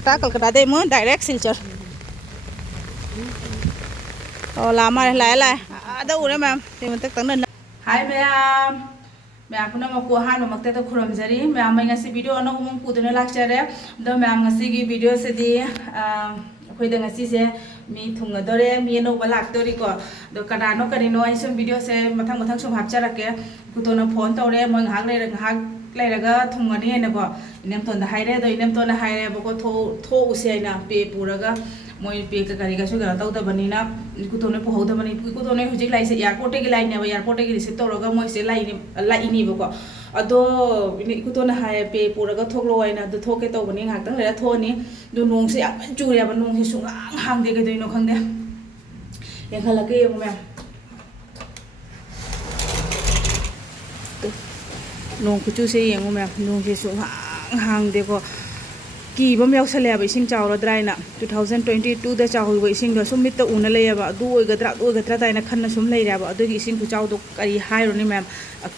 कलकत्ता दे मु डायरेक्ट सिलचर ओ ला मा लाए लाए आदा उरे मैम ते मत तंग हाय मैम मैम पुना मको हानो मक्ते तो खुरमजरी मैम मैं ngasi वीडियो अनो उम पुदने लाक्चरे द मैम ngasi की वीडियो से दी अखोइद ngasi से मी थुंगदोरे मी नोबा लाक्तोरी को दो कनानो करिनो आई सुम वीडियो से मथंग मथंग सुम हापचरके कुतोनो फोन तौरे मोय ngahak लेरगा थुंगनी हेनको इनेमतोन हाइरे दो इनेमतोन हाइरे बको थो उसेना पे पुरगा मोय पे का करिगा सु गरा तौदबनिना कुतोने पोहौदबनि कुतोने हुजिक लाइसे एयरपोर्ट के लाइन ने एयरपोर्ट के रिसीव तौरगा मोय से लाइनी बको अदो कुतोने हाय पे पुरगा थोकलो आइना दो थोके तौबनि ngahak लेरा थोनी दो नोंग से याम चुरेबा नोंग से सुंगांग हांगदे गदोइनो खंगदे यंखलके यंग मैम नोंग कुचू से यंगो मैम नोंग से सुंगांग हांगदे को कीबम यावसलेब इसिंग चावरद्राइना 2022 दा चाहुब इसिंग दो सुमित उन लेयबा दु ओइगद्रा ताइना खन्ना सुम लेइराबा अदुगी इसिंग खुचावदो करी हाइरोनी मैम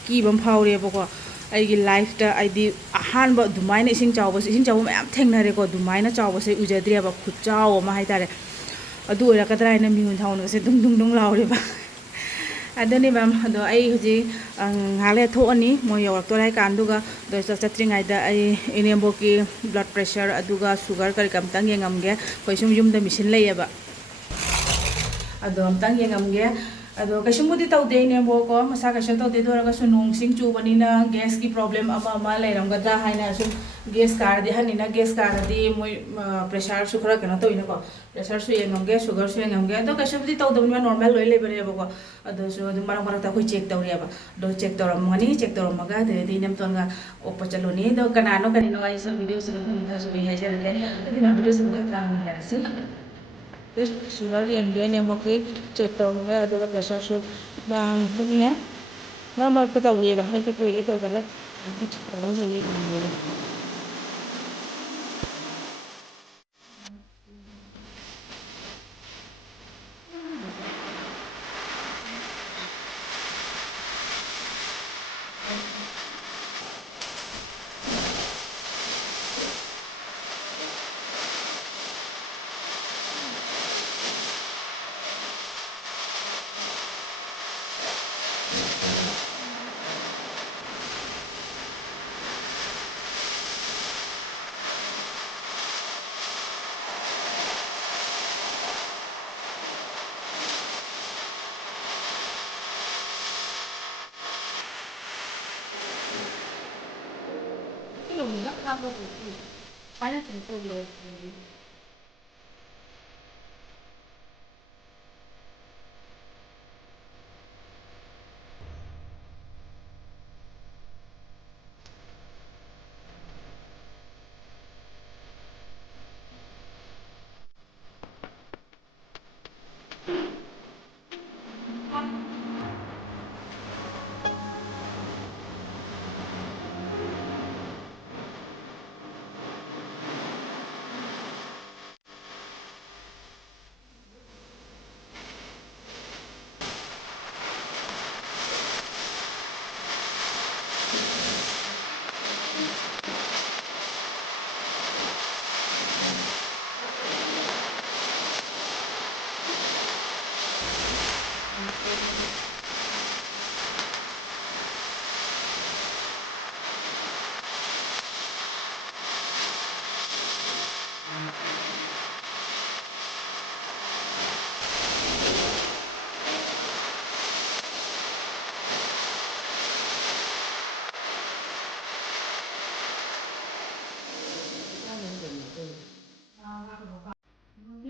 कीबम फावरेबको अइगी लाइफ ता आइदी अहान ब दुमाइना इसिंग चाव मैम थेंगनरेको दुमाइना चावसे उजद्रियाबा खुचाव मा हाइतारे अदु ओइराकद्राइना मिहुन थाउन से दुंग दुंग दुंग लावरेबा अदनी मैम अदो आई हुजी हाले थोअनी मो यवरक्तोराय कांदुगा दो चत्रिंगाइदा आई इनेम्बो की ब्लड प्रेशर अदुगा शुगर करी कमतंग येंगमगे कोइसुम युमदा मिशन लेयबा अदो अमतंग येंगमगे अदो कैसुमुदी तौदे इनेम्बो को मसा कैसु तौदे दोरगा सु नोंग सिंग चुबनिना गैस की प्रॉब्लम अमा लेरमगदा हाइना सु गैस कारदे हनिना गैस कारदे मोय प्रेशर सु खरा कनो तोइना को प्रेशर सु येंगमगे शुगर सु येंगमगे अदो कैसुमुदी तौदबनिमा नॉर्मल लोय लेबरेबो को अदो सु अदु मरक मरक ता कोइ चेक तौरेबा दो चेक तौरमगनी चेक तौरमगा दे इनेमतोनगा ओपो चलोनी दो कनानो करिनो आई सब वीडियो सु थासु बि हाइजरले दिना वीडियो सु खरा हाइरासि शुगर येंगे नेमोके चेक तौरमगा अदो प्रेशर सु बांग बुने मा को तौरेगा है तो कोइ तो गलत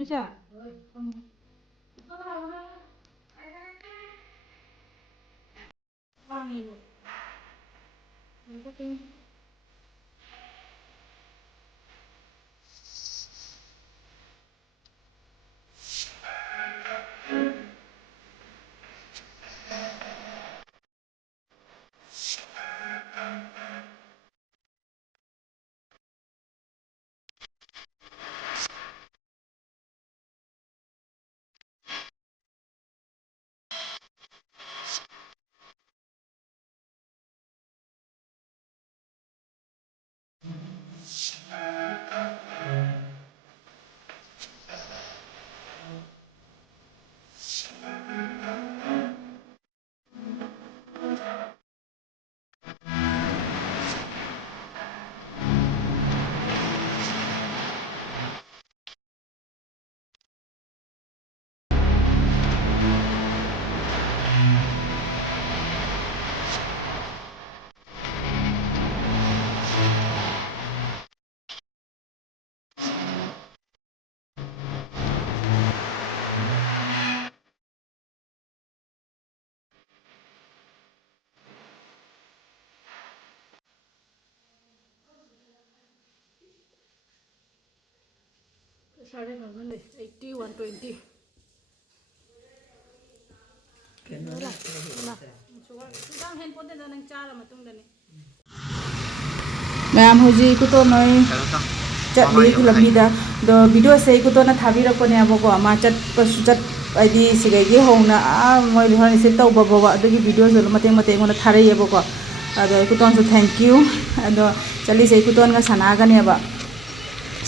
Bisa. साढ़े 80 120 मैम हजी कुतो नई चटली लंबीदा दो वीडियो से कुतो ना थाबी रखने अब को मा चट आदि सिगैगी होना मैं लिहर से तब बाबा अदगी वीडियो जो मते मते को थारैब को अदो कुतोन सु थैंक यू अदो चली से कुतोन का सनागने अब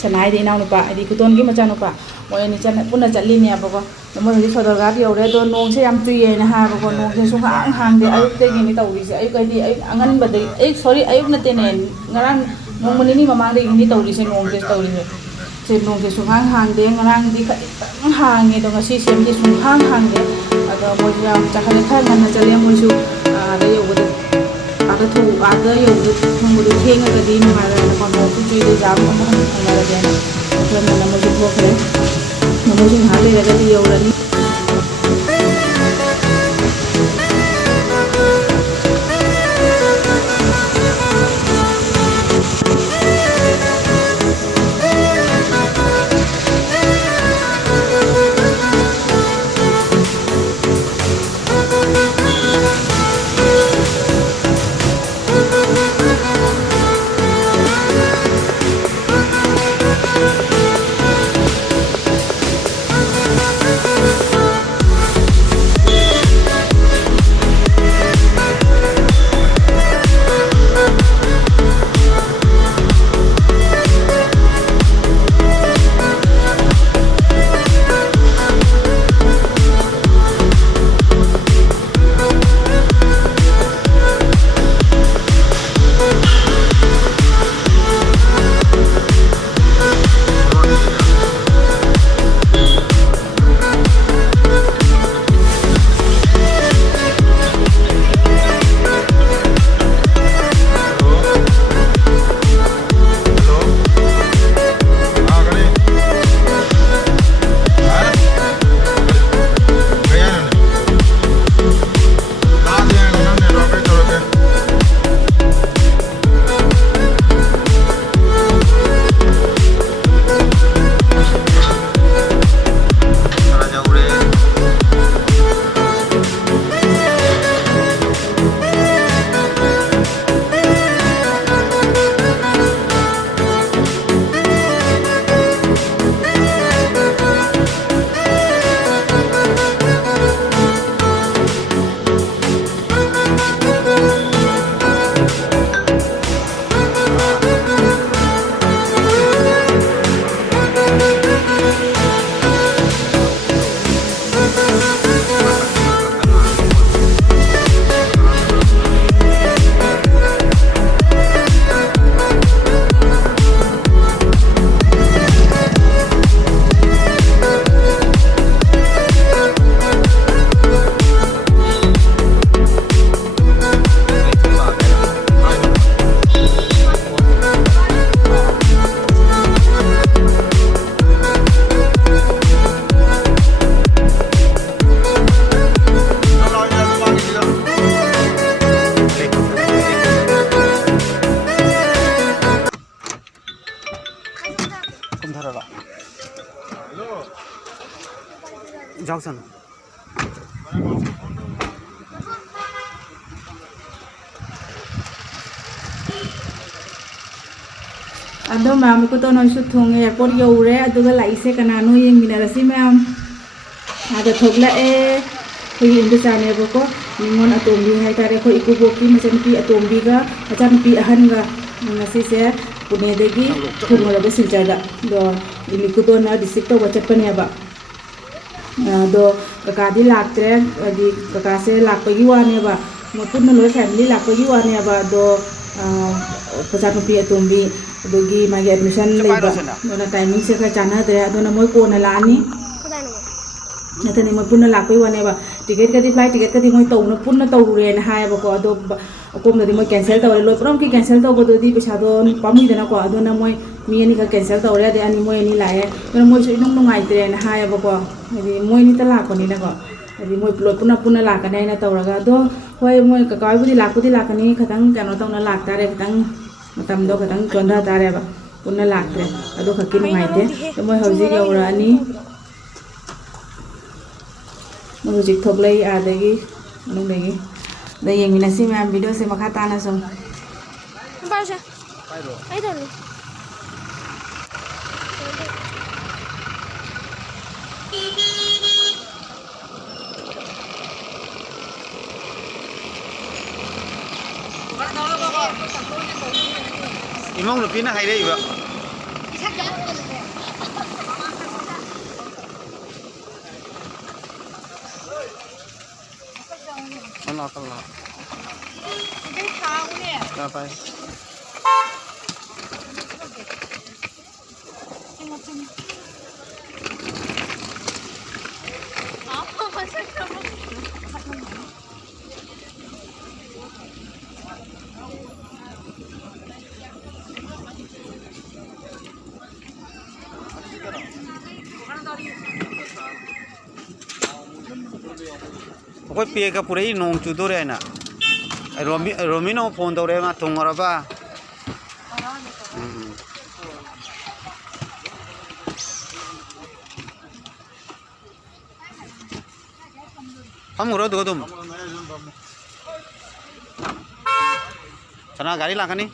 सनाई दे इनाउ नुपा आदि कुतोन की मचा नुपा मोय नि चन पुना चलीने अब को मोय हजी सदरगाप यौरे दो नोंग से याम चुये ना हा को नोंग से सु हांग दे अयुक ते गिनी तौरी से अयुक कदी अयुक अंगन बदे अयुक सॉरी अयुक नते ने ngarang nong manini mamang de ini tawri se nong se nong se sunghang hang de ngarang di hang e do ngasi sem di sunghang hang de ado mo ya chakhale kha ngana chale mo su da yo de ada thu ada yo de mo de theng ga di ma ra na ko chu chu de jam mo han na ra de na ko na mo ju ko kre mo ju ha le ga di yo ra ni Johnson. Ado ma'am ko to non su thong airport yore aduga laise kanano yeng minarasi ma'am ada thogla e ko hindu chane boko ningon atombi hai tare ko ikuboki macam pi atombi ga macam pi ahan ga ngasi se pune degi thumala be siljaga do ini ko to na district to wachat pane ba do kakadi laktre adi kakase lakpagi wane ba mapun no family lakpagi wane ba do macam pi atombi दोगी मागे admission लेबा दोना timing से का जाना दे दोना मोय कोना लानी नतने मोय पुन्ना लापै वानेबा टिकट कदी फ्लाइट टिकट कदी मोय तौना पुन्ना तौरुरे ना हायबा को अदो अकोम ददी मोय कैंसिल तौरे लोय प्रम की कैंसिल तौबो ददी पैसा दो पामुई देना को अदोना मोय मी अनि का कैंसिल तौरे दे अनि मोय अनि लाए दोना मोय सु नुंग नुंगाइत्रे ना हायबा को हदि मोय नि त लाकोनी ना को हदि मोय लोय पुन्ना पुन्ना लाकने ना तौरगा दो होय मोय ककाय बुदी लाकनी खतंग कनो तौना लाकतारे खतंग मतम दो खतंग चोंधा तारे बा पुन्हा लागते अदो खक्की नुंगाइते तो मोय हौजिक यौरानी मोय हौजिक थोक्लै आदगी नुंगदगी दा येंगिनासि मैम वीडियो से मखा ताना सम बाजा I don't know Imong lu pina hai dei ba. Allah Allah. Ini tahu ni. Apa? Apa pasal kamu? Koi pie ka pura hi nong chu do re na Romi no phone do re ma thong ra ba Hamuro do dum Sana gari lakani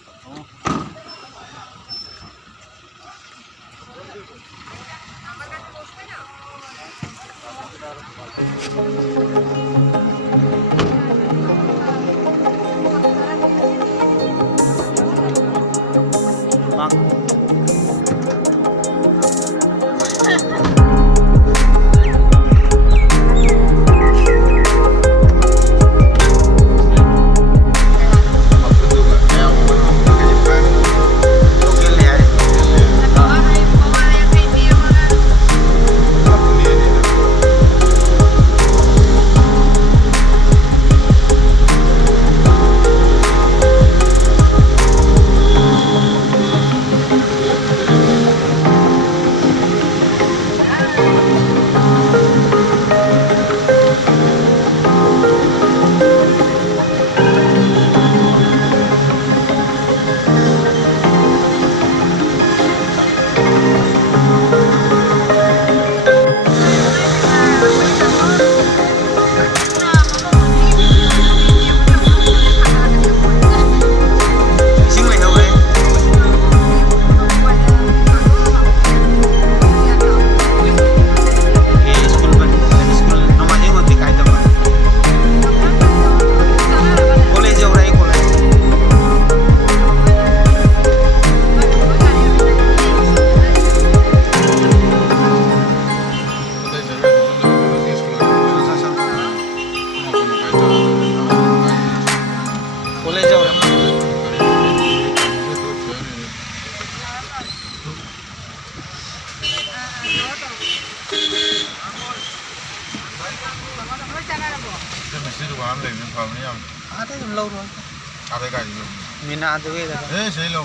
Mina tu ke dah. Sih lo.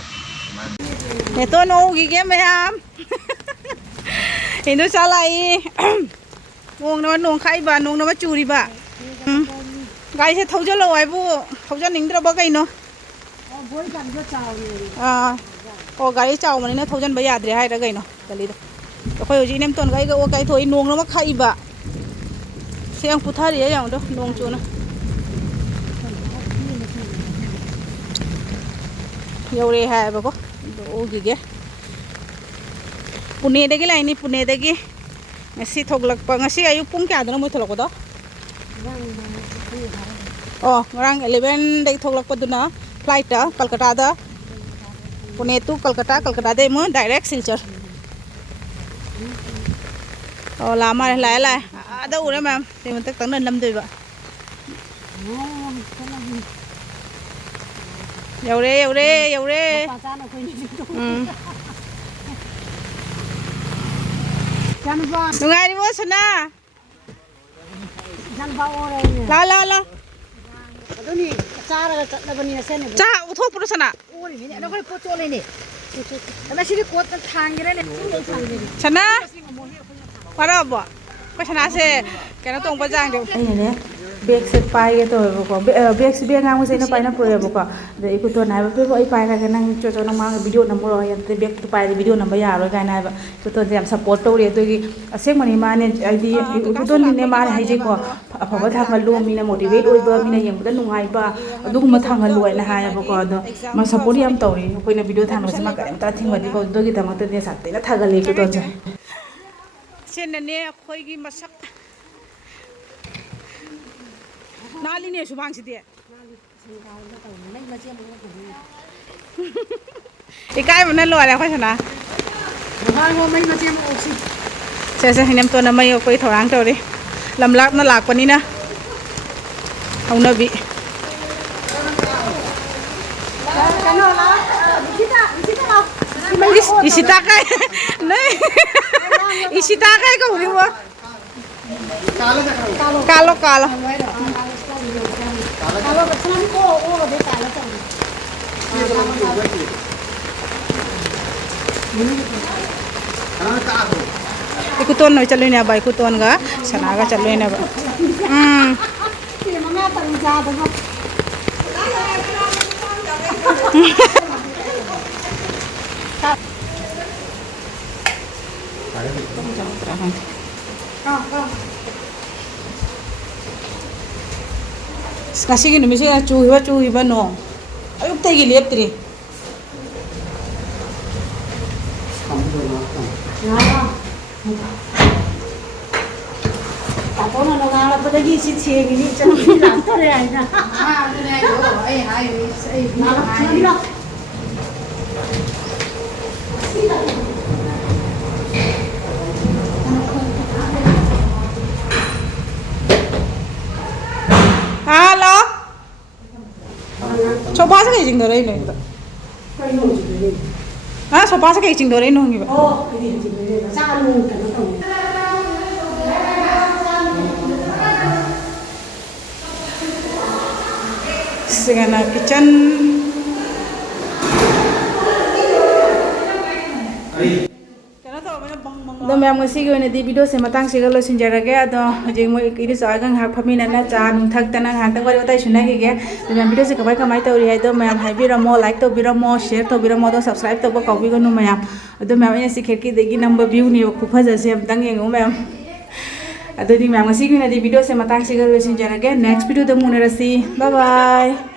Itu nunggu gigi macam Hindu salah ini nung nama nung kai ba nung nama curi ba gari saya tahu je lo ibu tahu je ning terapa kai no oh gari caw mana ni tahu je bayar deh hai ragai no kali tu kau uji nem ton gari kau kai tu nung nama kai ba siang putar ya yang tu nung cuna yaure hai ba ko oh gigi Pune dagi lah ini Pune dagi ngasi thoglak pa ngasi ayuk pung kya dana mo tholak ko do oh ngarang 11 dagi thoglak pa duna flight ta Kolkata da Pune to Kolkata Kolkata de mo direct Silchar oh lama lai lai ada ure ma'am te mo tak tang nan lam doi ba yaure Nungai ni mo sana. La. Aduh ni cara lepas ni sana. Cah, uthok pura sana. Oh ni ada kau pocol ini. Tapi sini kuat thang gila ni. Sana. Para apa? Kau sana se. Kena tong pajang deh. Ini deh. Bag से पाए तो bag से bag ngang से ना पाए ना प्रोया बको दे eco तो ना बे बो पाए का नंग चो ना मा वीडियो नंबर हो या बैग तो पाए वीडियो नंबर या रो गाना तो हम सपोर्ट तौरे तो की असेंग मनी माने आइदी इको तो ने माने हाइजे को अफबा थांगलो मीना मोटिवेट ओइबा मीना यंगदा नुंगाइबा अदुगुमा थांगलो ना हाया बको अदो मा सपोर्ट याम तौरे कोइना वीडियो थांगलो से मा करेमता थिंगबदी को दोगी दमक ने साथे ना थागले को तो सेनने अखोइगी मसक नालीने सुबांगसिदे इकाय मन लोरे अखोय सना से हिनम तो नमय कोई थोरांग तौरे लमलाक न लाकपनिना हौनबी इसिता काय नहीं इसिता काय को हुरिवो कालो कालो ikuton no chalo ni aba ikuton ga sanaga chalo ni aba Ngasih gini misalnya cuhi ba no, ayo kita gini lihat tri. Apa nak ngalah pada gisi cie gini jangan bilang tu deh aina. Ngalah. Halo. Sofa sa kay jingdore ino ito. Ah, sofa sa kay jingdore ino ngi ba? Oh, kay jingdore. Sa anu kan to. Segana kitchen. तो ma'am video से मतंग से लोसिंजरगे हजिंग मोई इदि जागा हाक फमिना चा नुथक्तना हांतंग वारी बताइ सुनागे तो मैम वीडियो से कमाय कमाय तौरी है तो मैम हाइबिरमो लाइक तौबिरमो शेयर तौबिरमो तो सब्सक्राइब तौब कौबिगनु मैम तो मैम इन सिखेरकी देगी नंबर व्यू ने खुफजसे हमतंग येंगो मैम अदुदि मैम वीडियो से मतंग से लोसिंजरगे नेक्स्ट वीडियो द मुनरसी बाय बाय